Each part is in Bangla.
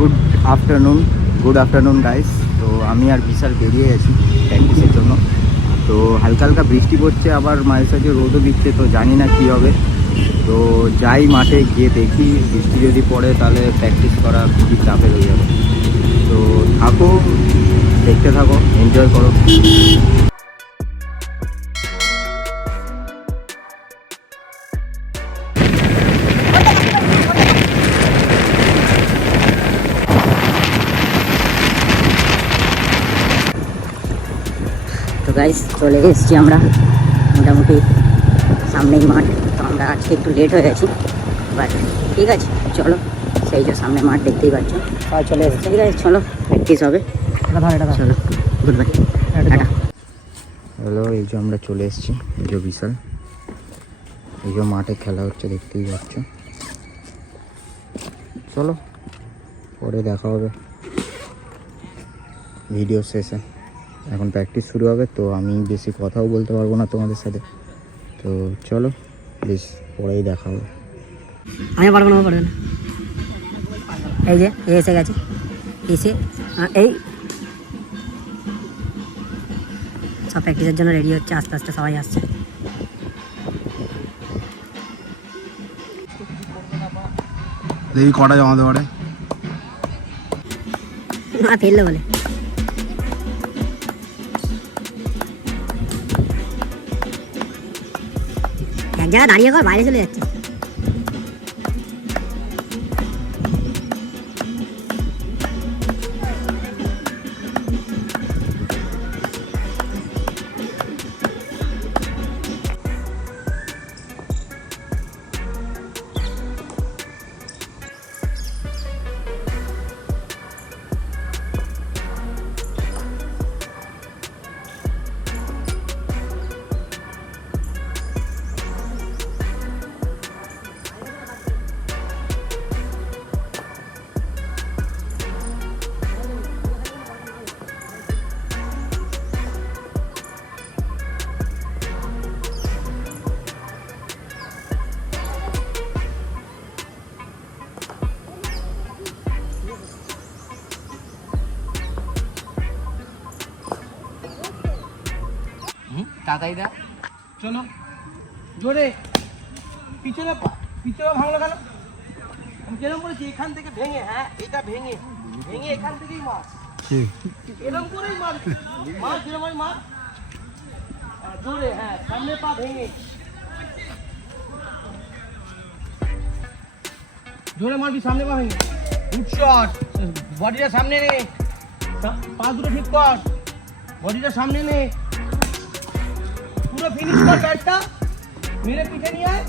Good afternoon guys. তো আমি আর বিশাল বেরিয়ে গেছি প্র্যাকটিসের জন্য। তো হালকা হালকা বৃষ্টি পড়ছে, আবার মাঝে সাঝে রোদও দিচ্ছে, তো জানি না কী হবে। তো যাই মাঠে গিয়ে দেখি, বৃষ্টি যদি পড়ে তাহলে প্র্যাকটিস করা খুবই চাপের হয়ে যাবে। তো থাকো, দেখতে থাকো, এনজয় করো। তো গাইস চলে এসেছি আমরা মোটামুটি সামনেই মাঠ। তো আমরা আজকে একটু লেট হয়ে গেছি, বাট ঠিক আছে চলো, সেই যে সামনে মাঠ দেখতেই পাচ্ছ, চলে এসেছি। ঠিক আছে চলো, প্র্যাকটিস হবে। চলো, হ্যালো, এই যে আমরা চলে এসেছি, এই যে বিশাল, এই যে মাঠে খেলা হচ্ছে দেখতেই পাচ্ছ। চলো, পরে দেখা হবে ভিডিও শেষে। এখন প্র্যাকটিস শুরু হবে, তো আমি বেশি কথাও বলতে পারবো না তোমাদের সাথে। তো চলো, বেশ পরেই দেখা হবে। আমি পারবো না, পারবে না। এই যে এসে গেছে, এসে এই সব প্র্যাকটিসের জন্য রেডি হচ্ছে, আস্তে আস্তে সবাই আসছে। দেখি কটা জমাতে পারে। না ফেললে বলে এক জায়গায় দাঁড়িয়ে কর, বাইরে চলে যাচ্ছে। তাড়াতাড়ি দা, চলো জোরে। পিছনে ভাঙলো কেন? আমি যেরকম করেছি এখান থেকে ভেঙে, হ্যাঁ এটা ভেঙে ভেঙে এখান থেকেই মার, এরকম করেই মার, মার যেরকম মার জোরে, হ্যাঁ সামনে পা ভেঙে জোরে মারবি, সামনে পা ভেঙে। গুড শট, বডিটা সামনে নে, পা দুটো ঠিক কর, বডিটা সামনে নে, পুরো ফিনিশ কর ব্যাটটা, মেরে পিঠে নিয়ে আয়,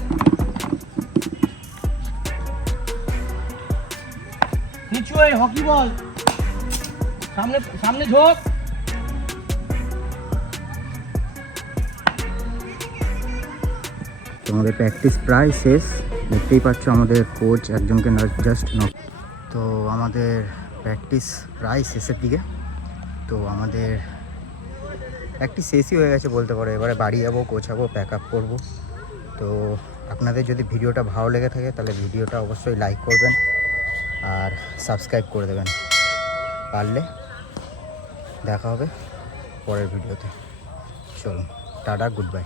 নিচু হয়ে হকি বল, সামনে সামনে ঝোঁক। তোমাদের প্র্যাকটিস প্রায় শেষ, দেখতেই পাচ্ছ আমাদের কোচ একজনকে জাস্ট নক। তো আমাদের প্র্যাকটিস প্রায় শেষের দিকে, তো আমাদের প্র্যাকটিস শেষই হয়ে গেছে বলতে পারো। এবারে বাড়ি যাবো, গোছাবো, প্যাক আপ করবো। তো আপনাদের যদি ভিডিওটা ভালো লেগে থাকে তাহলে ভিডিওটা অবশ্যই লাইক করবেন আর সাবস্ক্রাইব করে দেবেন। পারলে দেখা হবে পরের ভিডিওতে। চলুন, টাটা, গুড বাই।